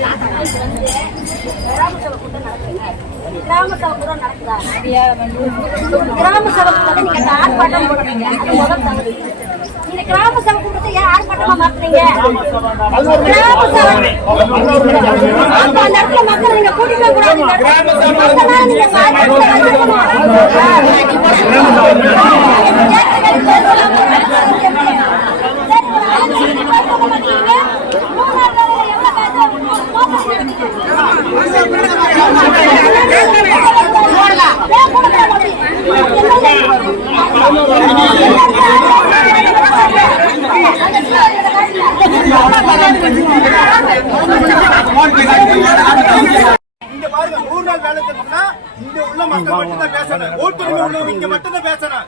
கிராம சபை கூட நடக்குதா? கிராம சபை கூட்டத்தை நீங்க ஆர்ப்பாட்டம் போடுறீங்க, அது முதல் தவறு. இந்த கிராம சபை கூட்டத்தை ஏன் ஆர்ப்பாட்டமா மாத்துறீங்க? கிராம சபை அந்த இடத்துல மக்கள் நீங்க கூட்டிட்டு கூடாது. நீங்க இங்க பாருங்க, 3 நாள் வேலை திட்டம்னா இங்க உள்ள மக்கள் மட்டும் தான் பேசணும். ஓட்டுரிமை உள்ளவங்க இங்க மட்டும் தான் பேசணும்.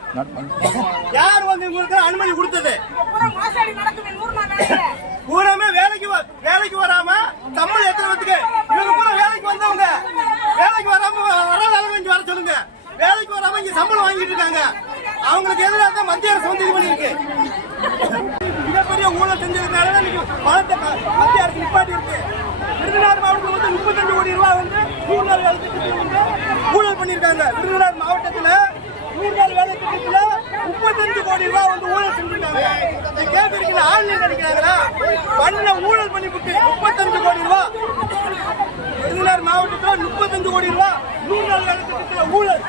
யார் வந்து உங்களுக்கு அனுமதி கொடுத்தது? பூராமே வேலைக்கு வராம சம்பளம் எத்தனை இவங்க பூரா வேலைக்கு வந்தவங்க வேலைக்கு வராம வர சொல்லுங்க. வேலைக்கு வராம இங்க சம்பளம் வாங்கிட்டு இருக்காங்க. அவங்களுக்கு எதிராக தான் மத்திய அரசு வந்து இது பண்ணிருக்கு. மிகப்பெரிய ஊழல் செஞ்சதுனால பணத்தை மத்திய அரசு நிப்பாட்டி இருக்கு. விருதுநகர் மாவட்டத்தில் வந்து 35 கோடி ரூபாய் வந்து 3 நாள் வேலை திட்டத்தில் வந்து ஊழல் பண்ணியிருக்காங்க. விருதுநகர் மாவட்டத்தில் 3 நாள் வேலை திட்டத்தில் 35 கோடி ரூபாய் வந்து ஊழல் செஞ்சிருக்காங்க. கேட்கறீங்க ஆன்லைன் நினைக்கிறாங்களா? பண்ண ஊழல் பண்ணிவிட்டு 35 கோடி ரூபாய் விருதுநகர் மாவட்டத்தில் 35 கோடி ரூபாய் 3 நாள் வேலை திட்டத்தில் ஊழல்.